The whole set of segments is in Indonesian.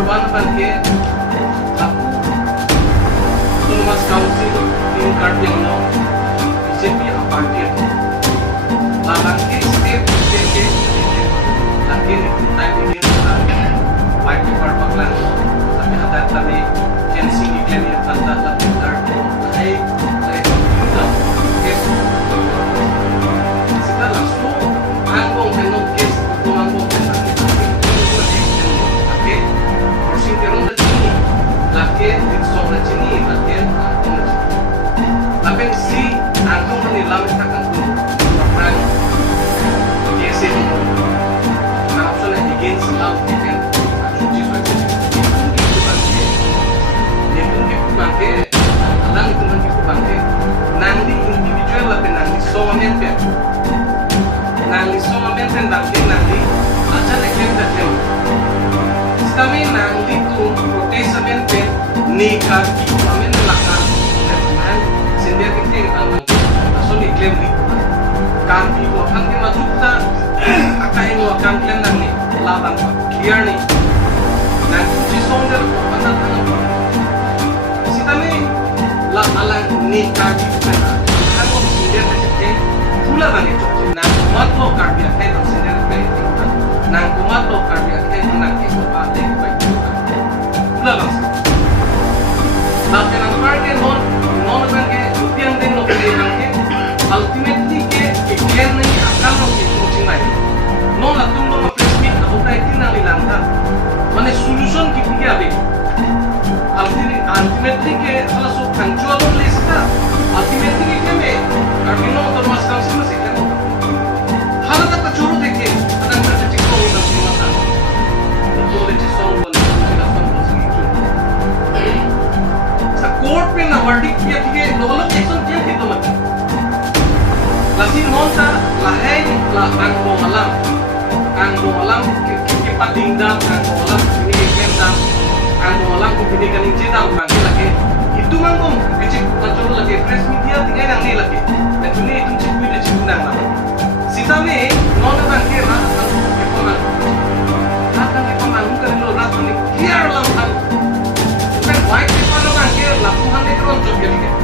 number one bangke aku Thomas Council in Cardiano BJP ang party ako. Bangke state ke lagi ni time ini white paper paklan tapi ada tadi fencing iklan yang tanda lagi dar ay kita kes kita langsung angkong penuh kes angkong penuh laki kursi terung na sini laki diksong na sini laki angkong na sini tapi si angkong na nilamit na kangkong maprang yes it corruption against love and cuci saja itu bangke alang itu mengipu bangke nanti individual lebih nanti solamente bangke nanti aja nekem dakem kami nanti tu protesamente nikah itu kami nelakan dan sendiri kita alang asal niklem ni kami bukan kita majuta akain wakan klan nang ni labang clear ni nang cuci sonder panas tangan sitame la alang ni kaki kana kamu sender te pula bani cuci nang matlo karbia kai nang sender kai nang matlo karbia kai nang ke ko pa te bai pula bang la nang parke non bangke utiang den no ke bangke ultimately ke klan ni akal no ke cuci mai non la tum no presmit abutai tinang lilangta mane solution ki pigi abe ultimately ke salah so control lista ultimately ke me karmino Thomas Council na siklan hala ta churu dekhe adang ta chikko na simata to le chisong bon sila sam to sigi sa court pe na verdict kiya ke lolo action kiya ke to mat lasin nonta lahai la anggo malam ke padingdam anggo malam ini kendam anggo malam ke pinikan incidam bangke lagi itu mangkom kecik macam lagi press media tinggal yang ni lagi dan ini itu cikgu itu cikgu nang lagi sitame nona bangke lah ke pemang datang ke pemang kan lo datang ni clear lam kan bukan white paper lo bangke lapuhan ni keron job jadi kan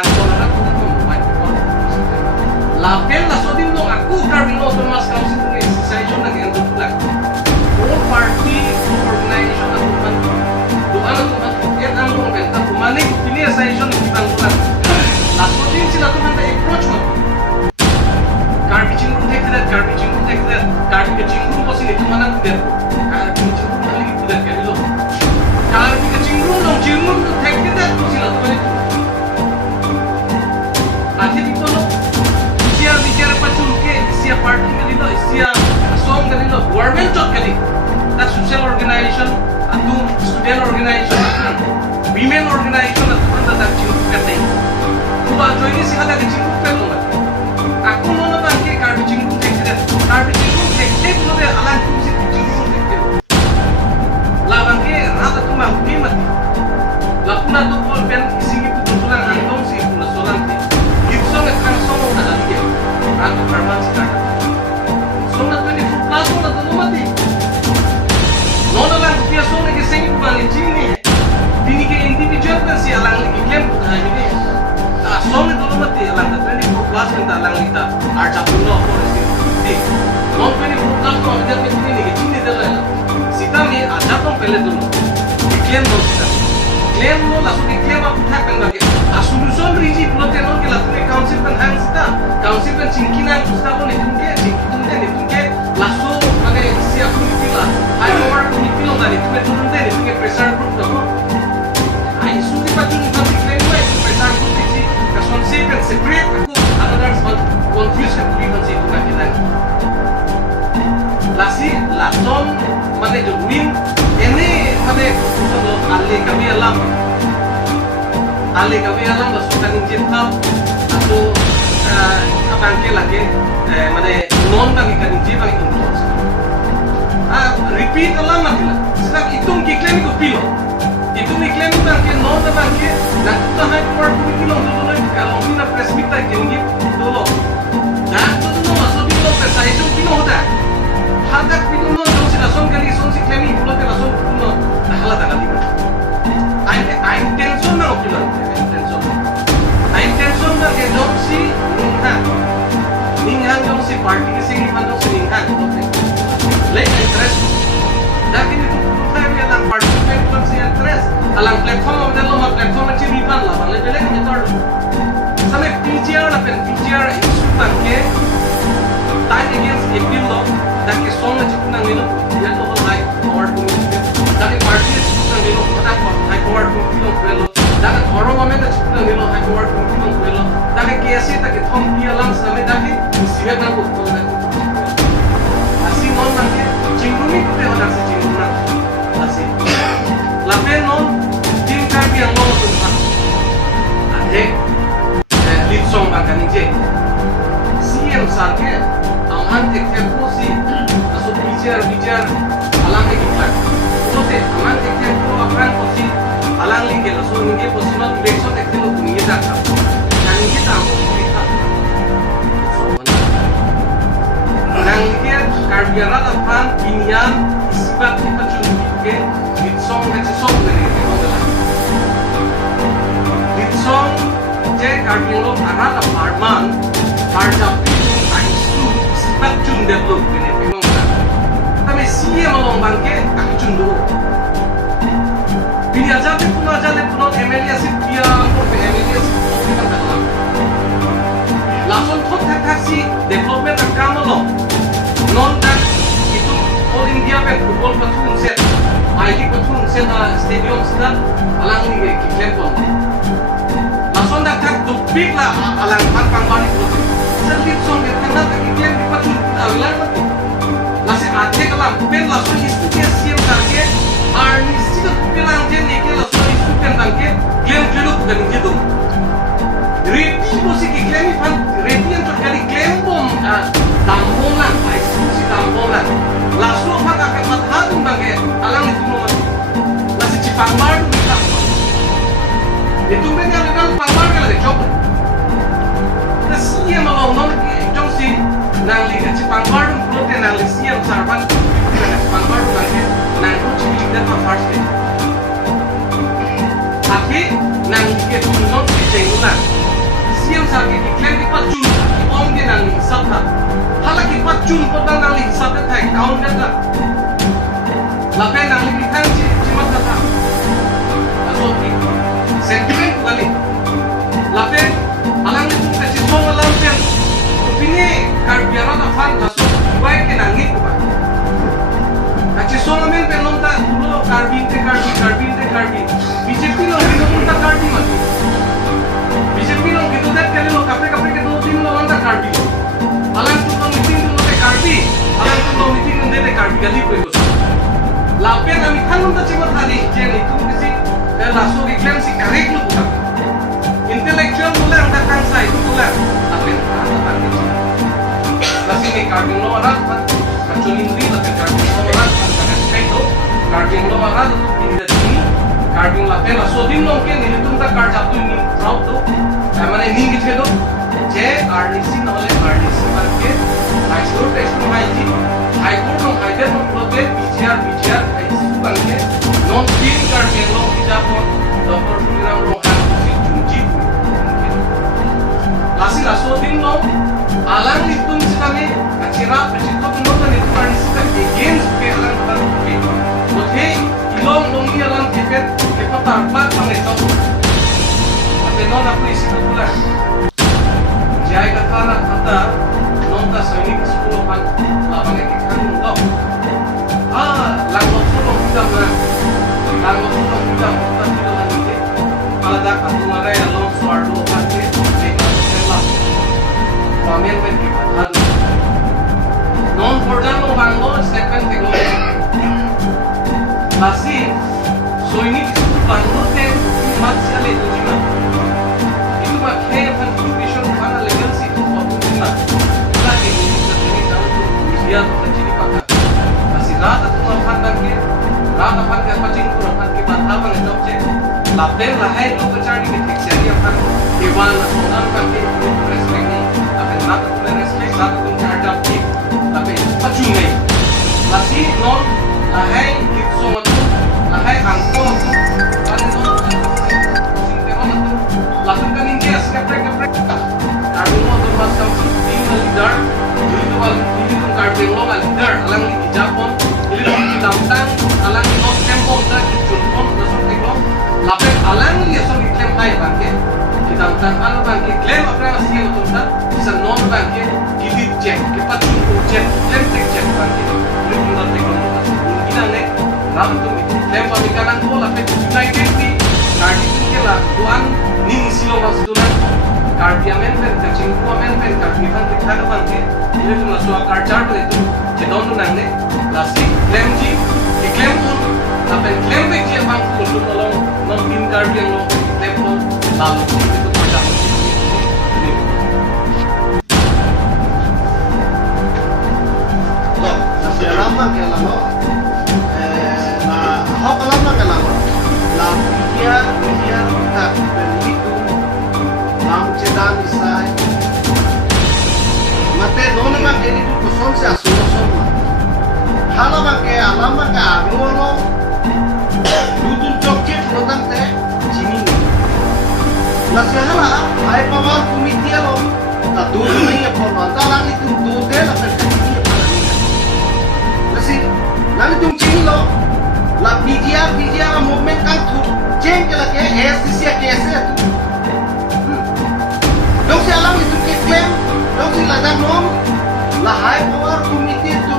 anggo malam bukan white paper lapel lah so din lo aku karmino Thomas Council session lagi untuk pulang. All party organization atau teman, doa atau teman, angkong benta, pemanik ini session kita pulang. Lalu dia sila teman tak approach mah. Garbage room take that, garbage room pasti itu mana kuder, garbage room lagi kuder kali lo. Garbage room take that pasti lah teman itu. Nanti itu lo, bicara pacul ke, sia party kali lo, sia ganito, government job kali. That's social organization, atu student organization, women organization atu anda tak cingkuk kate. Kuba join ni sihada ke cingkuk pelo mat. Aku nona bangke karbi cingkuk tekte. Karbi cingkuk tekte puno de alang kusi cingkuk tekte. La bangke rata tu mang di mati. La puna tu pol pen isingi pu tulang antong si puna solang te. Gibson et kan somo ada dia. Rata perman sekarang. Sona 24 plus sona tu mati. Nona lang dia sona ke sengi bani chini. Dini ke individual kan si alang lagi claim bukan ini. Sona tu mati alang 24 plus minta alang kita. Arca puno for si. Non 24 plus no dia ke chini ke chini dela. Sita me aja tom pele dulu. Claim no sita. Claim no langsung ke claim apa happen lagi. Solution riji puno tenon ke langsung ke council kan hang sita. Council kan cingkinan pusta pun itu ke langsung mana siap kunipila, high power kunipila dari itu betul dari itu ke pressure group dong. Ayo sudah pacun nanti klaim itu pressure group ini kasuan sepen separate aku another confusion even sih bukan kita. Lasi langsung mana itu win ini mana itu ali kami alam basukan injin tau atau bangke lagi mana non bagi kan injin bagi untuk repeat alam matilah sedang hitung kiklaim itu pilo itu kiklaim bangke non bangke nak kita high power pilo dulu kalau kita press mita kenggip dulu nah itu dulu masuk pilo press itu pilo udah hadak pilo non jauh sih langsung kali langsung si klaim itu langsung pilo alang platform amde lo ma platform chi riban la bang le bele ke tor same PGR na pen PGR isu tangke time against appeal law dake song na chukna ngilo ya to high court to dake party chukna ngilo kota high court to kilo kwelo dake thoro mame na chukna ngilo high court to kilo kwelo dake kesi take thom kia lang same dake siwe na ko to na asi non dake chingumi kute hoda se chinguna asi lape non tim ka bi ang lo to ha ade lead song bakani je CM sarke aman tekte posi aso bijar alang ke iklan unote aman tekte ko apran posi alang li ke aso ninge posi non election tekte lo ninge dakha nang kita amo kita nang ke karbiara apran kinyan isbat kita chunke lead song ke song ne lead song je karbiaro arat apartman harja Pacun develop ini bingung kan? Tapi siapa malong bangke aku cundu. Bini aja tu pun MLA sih dia atau MLA sih kita dalam. Langsung thot taksi development agam lo. Non dan itu All India football patun set, IT patun set stadium set alang ni kiklen pun. Langsung dah tak tupik lah alang pang itu. Servis song ke tengah lagi dia dipacun awilan mati. Nasi ate kalam pen langsung isu dia siap target. Arni sih bilang dia neke langsung isu pen target. Claim kelu bukan gitu. Reti musik claim pan reti yang terkali claim bom tampongan, isu si tampongan. Langsung apa akan matahadung target. Alang itu nomor. Nasi cipang baru kita. Itu mereka legal pangbar kalau deh coba. Siam malong non jong si nang li ke Jepang baru prote nang li siam sarpan nang Jepang baru lagi nang uji leader pa first day tapi nang ke non si jengulan siam sarke di klaim di pacun di om ke nang li sabta halaki pacun kota nang li sabta thai kaun kata lape nang li kan si jimat kata asal di sentiment kali lape alang itu kasih song alang kan opini karbiara na fan kaso baik ke nangit ko ba kasih song amen pelong ta dulu karbi BJP lo hidup ta karbi mati BJP lo hidup dat kali lo kape ke do din lo anda karbi alang tu lo meeting lo te karbi alang tu lo meeting lo te karbi gali ko itu lape na mi kan ta cima tadi jen itu kasi langsung iklan si karek lo bukan intellectual mulai ang datang sa itu mulai tapi ada tadi kasi ni karbi lo arat kacunin din tapi karbi lo arat ang respeto karbi lo arat itu pindah sini karbi la pela so din lo ke nilitung ta kar jatu ni proud to মানে নি গেছে তো যে আরডিসি নহলে আরডিসি মার্কে হাইকোর্ট এসে Maiji high court no হাইদের নো প্রতে বিচিআর আইসি বানকে নন তিন কার্ডে লো কিতাবন ডক্টর সুমিরাম রোহান কুসি চুনজি লাসি লাসো দিন no alang itu misalnya kacira presito penonton itu partisipasi against ke alang ke oke ilong longi alang kepet kepatarpat pangito tapi non aku isi kebulan jai kata nonta sainik 10 pan lapang ikan untuk langok sulong kita kita lagi maladak atau marai along suardo pasti pamen pen ke pathan non pordan lo banglo stephen teknologi lasi soinik banglo te mat sale dujima itu mak khe pan education mana level si tu optima lagi ni terjadi tahu tu dia tu terjadi pakar lasi rata tu mapan ke rata pan ke pacing tu pan ke bantaban itu je lapen lahai tu bercari ke teksari akan hewan sonan kan ke respect ni tapi rata tu respect rata tu charge up tapi pacung ni lasi non lahai gitu semua tu lahai angko kan non singteron tu langsung kan India sekarang kami mau terus sama tim leader jadi tu karbing lo leader alang di Japon jadi lo di Damtang alang di North Temple dan di Junpon besok teklo hai bangke kita utan ano bangke claim apna siya utunta isa non bangke gidi check ke patu check claim check bangke lu na teknologi kita ne ram tu claim pamikanan ko lapet united ni karditin ke la tuan ning silo masdunan kardiamen pen kachingkuamen pen karditan tikha bangke ile tu masua karchar itu jedon nang ne lasi claim ji ke claim pun apen claim be ji bang kullu tolong non bin kardian lo claim pun lalu itu pertama lama ke lama na hok lama ke lama la dia tak begitu lam cedan isai mate dona ma ke itu koson se asuson ma halama ke alama ka agnono dudun chokchit lodan te chini la sehala ai pawar kumitialo ta dudun ni por mata lang itu dude la per nanti tum cini lo la PGR movement kan tu ceng ke lagi SDC ke tu dong si alam itu ke claim dong si ladang nom la high power committee tu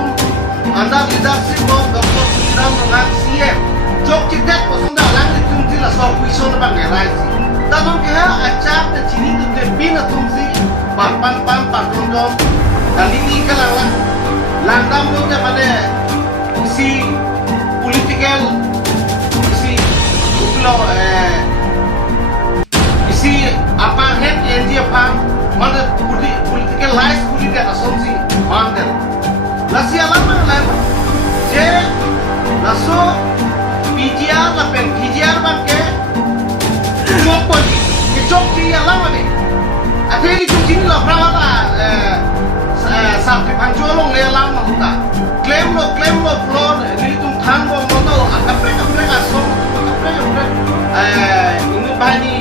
anda leadership of Dr. Sudirman dengan CM jok cedak kosong dah alam itu tu la so kuison bang ngerai si tanong ke ha acap te cini tu te bina tum si pan dong dan ini kalang landam lo te mana isi political isi uplo isi apa head NG apa mana political lies political assumpsi mandan lasi alama lama je laso PGR la pen PGR bangke chopoli ke chopti alama ni atheli chini la prawala sampai pancolong le lama huta claim lo floor ni tum than bo moto kapre asom kapre ini bani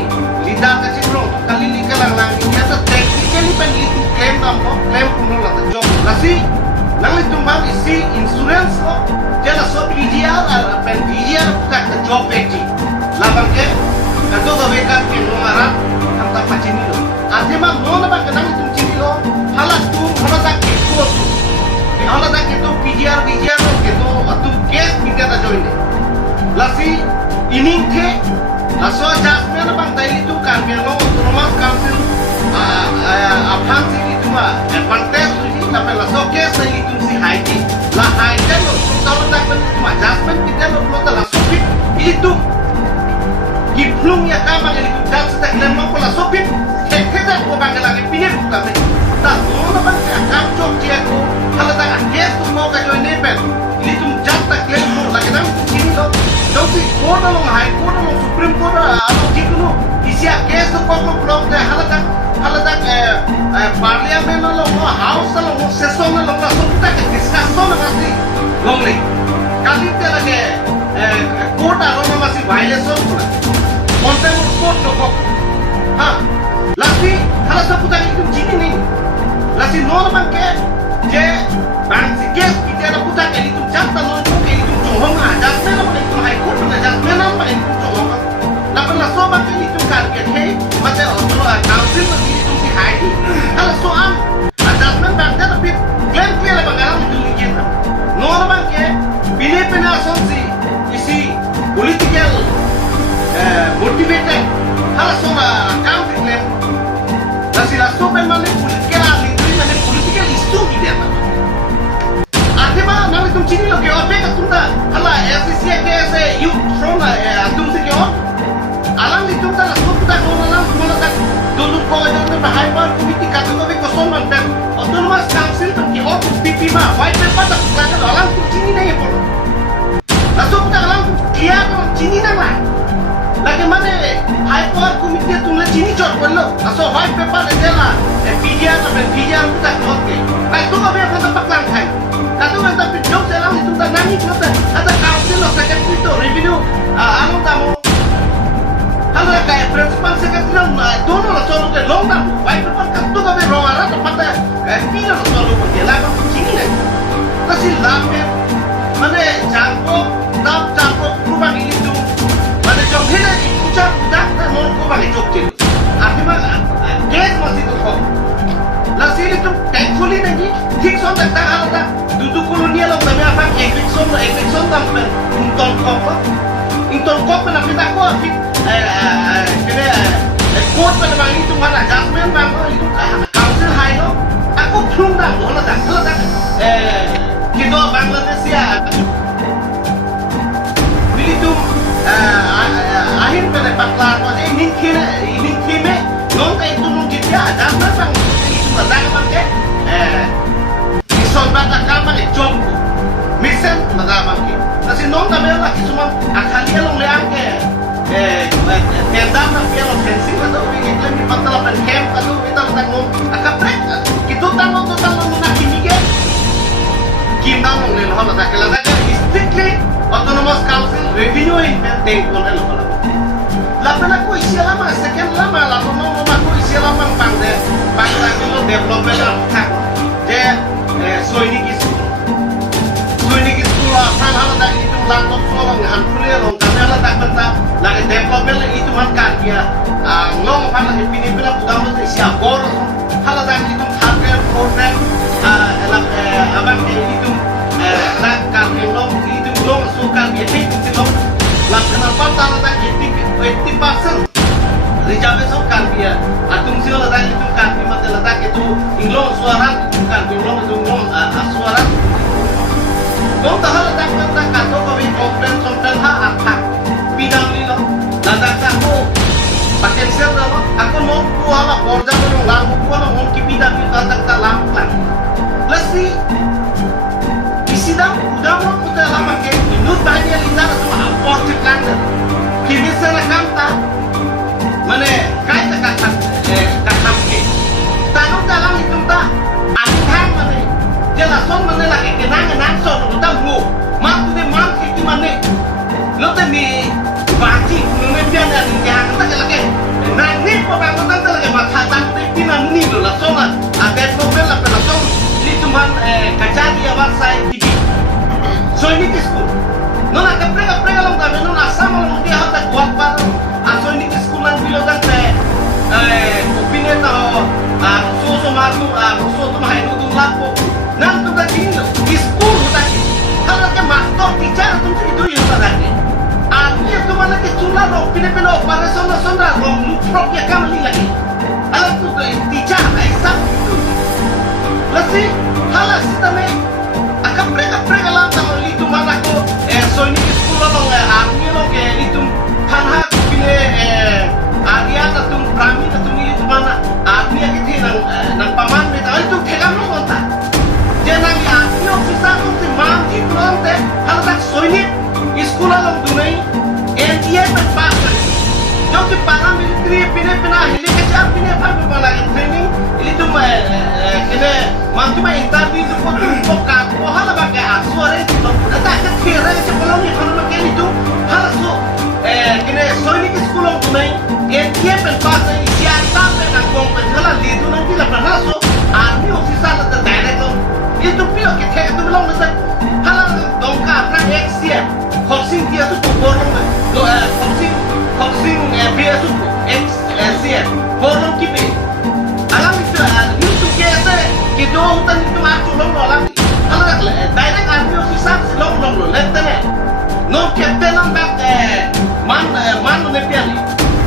lidah ka chikro kali ni kalang lang ya ta technically pen itu claim nampo claim puno la ta job lasi nang tum bang isi insurance lo jala so PGR pen PGR ka job ekti labang ke kato ga bekan ke no mara kanta pachini lo adema no na bang nang tum chini lo halas tu halas ke ko hala tak itu PGR gitu atau case kita tak join lasi ini ke laso adjustment bang tadi itu kan biar lo autonomous council apaan sih itu mah advantage ini tapi laso case tadi itu si Haiti lah Haiti lo kalau tak benar cuma adjustment kita lo laso fit itu kiplung ya kamar itu dan setelah lemah pola sopit kita ko bang lagi pindah bukan tak lo bang akan cok dia ko kalau tak yes tu mau kajo ini pen ini tu jatuh claim tu lagi nang tu kini lo jauh si kono lo high kono lo supreme court alo kikuno isi case tu kok lo blok deh kalau tak parliament lo house lo session lo langsung kita ke discussion lo masih long ni kali itu lagi court lo masih violation pula konten court lo kok lagi kalau seputar itu kini ni lagi normal ke je bang si kes kita ada putar ke itu janta lo itu johong aja mana itu high court mana aja mana itu johong lapan la so bang itu kan ke he mata otro council itu si high kalau soal adjustment bang dah tapi claim clear bang alam itu kita normal ke pilih asumsi isi political motivated kalau soal council claim nasi la so bang mana political isu dia Adema nang tum chini lo ke ope ka tunda ala SCC ke se you from tum se ke alang di tum ta la so ta no na mo na ta dulu ko na na high power committee ka to ko so man ta autonomous council tum ke o PP ma white paper ta ka ta alang tum chini na ye por la so ta alang clear no chini na ma lagi mana high power committee tum la chini chot ko lo aso white paper de la PGR ta oke ai tu ba be ka ta paklang khai kata orang tapi job dalam itu tak nani kita ada council of secretary itu revenue anu tamu kalau kayak principal secretary dono lah solo ke long na baik depan kantu kami rongaran tempat kayak pina lah solo ke lagu sini nih kasih lambe mana jangkok perubahan itu mana job hina ucap dah mau ko bang itu ठीक son tak tak ada duduk kolonial orang tapi apa eklik son tampen intol kop na kita ko fit kene quote pada bang itu mana jasmen bang itu council high no aku plung dah lo dah kita Bangladesh ya itu akhir pada paklar ko ini kene non kayak itu mungkin ya jasmen bang itu dah kan ke solbata kama e job misen nagama ki kasi non tabela ki suma akali long leang ke tendam na pielo fencing ka do wi itle mi patala pen camp ka do ita ta ngom akapre ki to tango na kimige kim dang long le hola ta kala ta strictly autonomous council revenue in maintain ko na lo la pena ko isia lama second lama la no ko isia lama pangde lo development ta je Soinik school asal hal dah itu langkah solang hampir long kamera tak benda lagi development itu makan dia long apa lagi pilih budam itu siap bor hal dah itu hampir program abang itu nak kami long itu long suka dia itu long lakukan apa hal dah 80% reservation kan dia atung sih letak itu kan di mata letak itu inglong suara itu kan inglong suara kau tahu letak atau kau komplain ha atak bidang ni lo letak aku pakai sel lo aku mau kuala borja mau lalu kuala mau kibidang itu letak dalam plan lesi isi dah udah mau kita lama ke indut banyak linda semua aporti plan kini saya kanta mana kaya kakak ke tanong dalam itu tak angkang mana jelas son mana lagi kenang son kita bu mak tu deh mak itu mana lo tu ni baci mengejar dan yang tak lagi nangis pokoknya tak lagi mak hatam tu tinan ni lo lah son ada problem lah pada son itu man kaca dia bahasa TV so ini kisku nona keprega long tapi nona sama long dia harus kuat baru aso ini sekolah bilo kan opinion tahu susu matu susu mahal itu laku nan tu kan ini sekolah tadi kalau ke master teacher tu itu yang tadi ini tu mana ke cula lo pina para sonda lo luprok ya kamu lagi alam tu teacher exam itu lasi halas tame akan prega lah tahu itu mana ko so ini sekolah lo lo ke itu kanha Ariana tung Prami tung itu mana army kita nang paman kita itu tegam lo konta jangan ya yo bisa tung si manti pronte hal tak soini sekolah lo dunai NTA berpasar yo si paramilitary pina hele kecap pina apa lagi training ini tu kena mantu interview tu pun pokok hal bagai asuare itu tak kira sebelum kalau makan itu hal so kena soini sekolah dunai NTA berpasar siapa yang kompeten kalau lidu nanti lepas so army officer ada direct itu pihak kita itu belum bisa kalau dongkap nak XCM housing dia tu borong lo housing dia tu XCM borong kipe alam itu kita hutan itu aku long alam kalau direct army officer long lieutenant no captain ambak man nepiani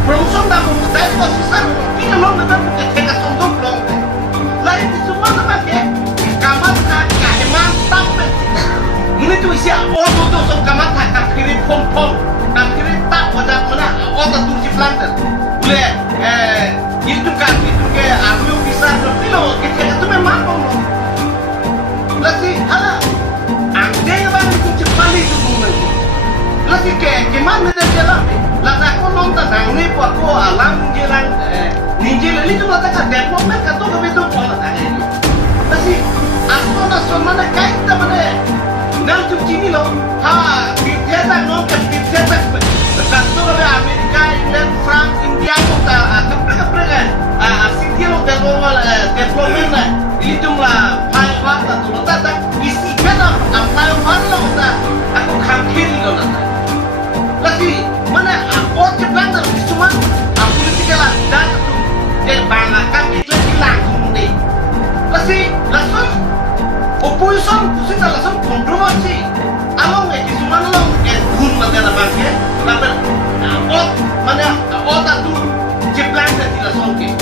promotion dah mau direct officer kita long betul kita sondong long lain itu semua apa ke kamar kaheman tampil ini tu isi auto tu so kamar tak kiri pom kiri tak wadah mana auto tu si planter boleh itu ke army officer pilo kita itu memang ngomong lagi hala ande bang itu cepat itu ngomong lagi ke mana dia jalan lagi aku nonton ni aku alam jalan ninjil itu mata development kata kau itu pola tadi lagi aku nak mana kait mana nang tu kini lo dia tak nonton dia tak kantor Amerika England France India kota keprega City lo development itu lah pilot atau lo tak isi kan pilot lo tak aku kiri lo tak lagi mana aku cepat semua politik lah dan tu banggakan itu hilang kemudian lagi langsung kusita langsung kontroversi. Along kisuman long gun madala bangke, tapi ot mana ot atu jeplang tadi langsung ke.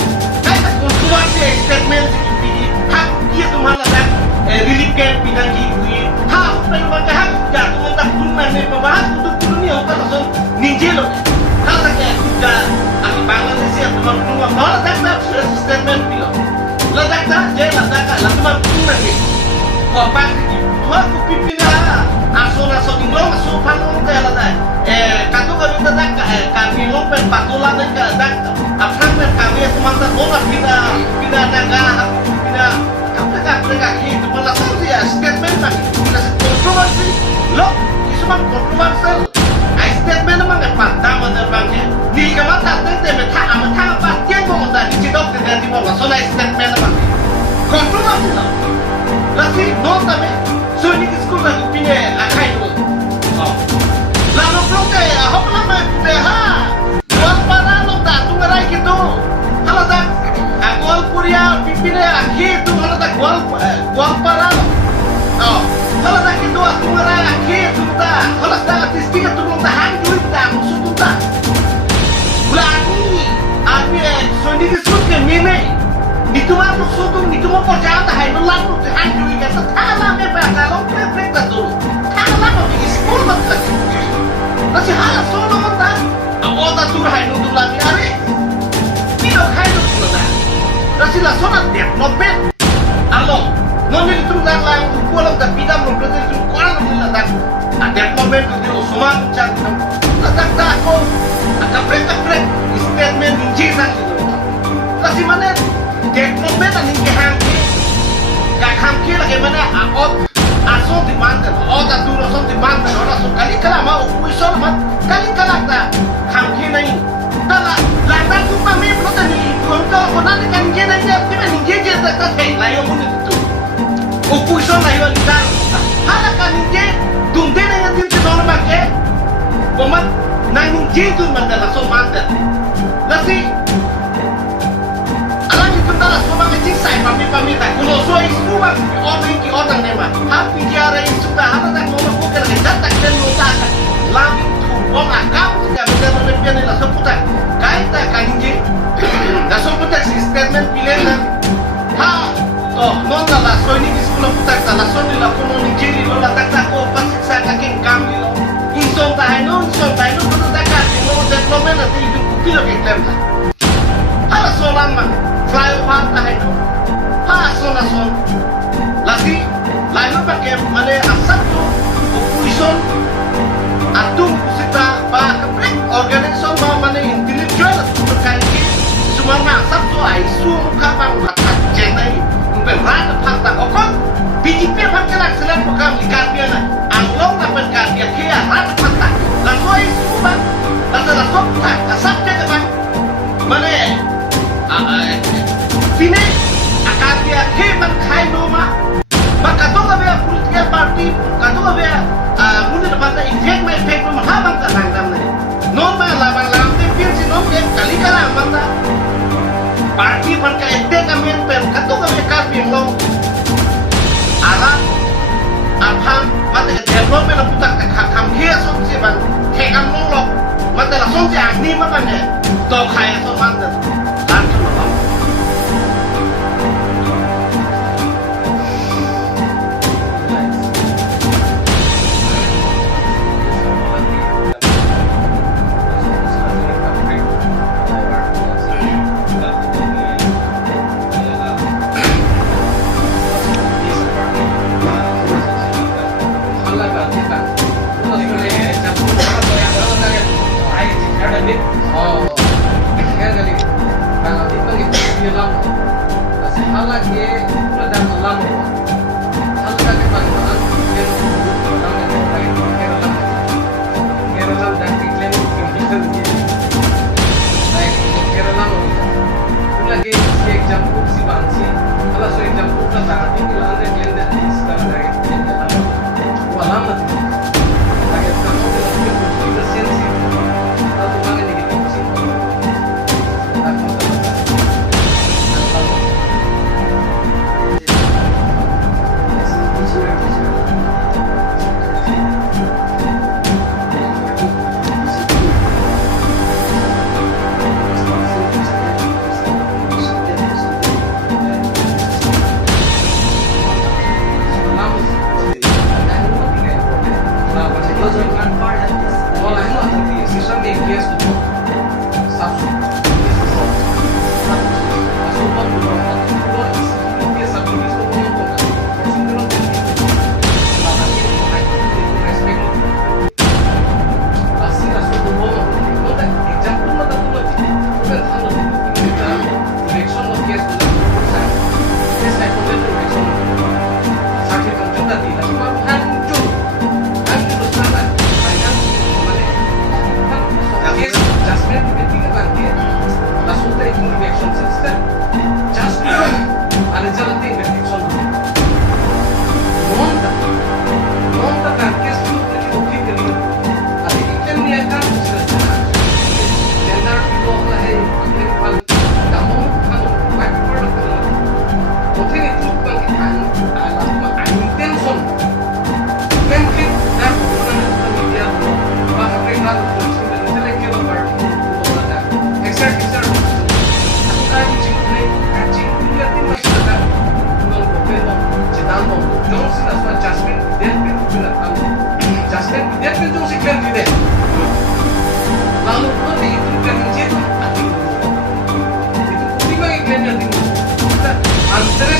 Kaya kontroversi statement ini hak dia tu malah dah relief camp pinangi gue. Hak pengen hak jatuh untuk gun mana pembahas untuk dunia untuk langsung ninjelo. Kalau kayak juga ahli Bangladesh yang teman-teman malah dah statement bilo. Ladak dah, je ladak lah teman lagi. Bapak, aku pimpinan aso ingong aso panong kaya ladak. Katu kami ladak kami lompen patulan dan ladak. Apang dan kami teman-teman orang pina naga, pina mereka itu malah saja statement lagi. Pina kontroversi, lo itu mah kontroversial. Statement memang pertama terbangnya. Di kamar tete amat apa tiang monda di cidok dengan di bawah soal statement memang kontroversi lah. Lagi nota me so ini sekolah lagi punya akai tu. Lalu prote apa nama prote ha? Wal para lo tak tu ngerai gitu. Kalau tak wal kuria pimpinnya akhir tu kalau tak wal para lo. Kalau tak gitu aku ngerai akhir tu tak. Kalau tak artis tiga tu belum tahan duit tak musuh tu tak. Berani, aku so ini disebut ke meme. Itu mah musuh tu, itu mau percaya tak hai nolak tu tahan duit kan. Tahan me kalau prek tak tu. Tahan me pergi sekolah macam tu. Masih hal solo tak. Aku tak tu hai nolak lagi hari. Tidak hai nolak tak. Rasilah sonat dia nopet. Alo. Nonton itu lang kualang tak bidang berarti itu kualang tak ada moment itu semua macam tak aku agak prek statement injisan itu kasih mana moment yang hangki lagi mana asal di mana tu asal di mana orang kali kalau mau usul mat kali kalau tak hangki naik dalam lantas tu kami belum tadi untuk konan kan jadi tiba ninja tak lain itu opuso na yun dan halakan ninje dunde na yung dinti doon bagke umat nang ninje doon mandala so mandal kasi alam itu tala so mga sisay pamita kulo so iskuwag ki otang nema happy jara isuta halakan mo mabuka na datak den lutaka langit tumbong akam siya benar benar nila sa putak kahit na kaninje na so putak si statement pilen ha non la so ini di sekolah putar la so ni la kono ni jeri lo la tak ko pasik sa kaking kami lo inson taino ko tak ka no development na ti pilo ke tempa hala so lama flyover taino ha so na so lagi lalu pakai mane asap tu opuison atum kusita ba kaprek organisasi ba mane intellectual terkait semua asap tu ai su kapang atak jenai berada fakta okon BJP fakta selang program di Karbiana anglong dapat Karbia kia rata fakta langsung semua langsung tak kasapnya kan mana sini Karbia kia berkai nama maka tu kami politik parti katu kami mungkin dapat efek menghabang tanang tangan nomor labang tempil si nomor kali kalah manda parti mereka ente kami pen katu kami kasih long alam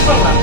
strong lang.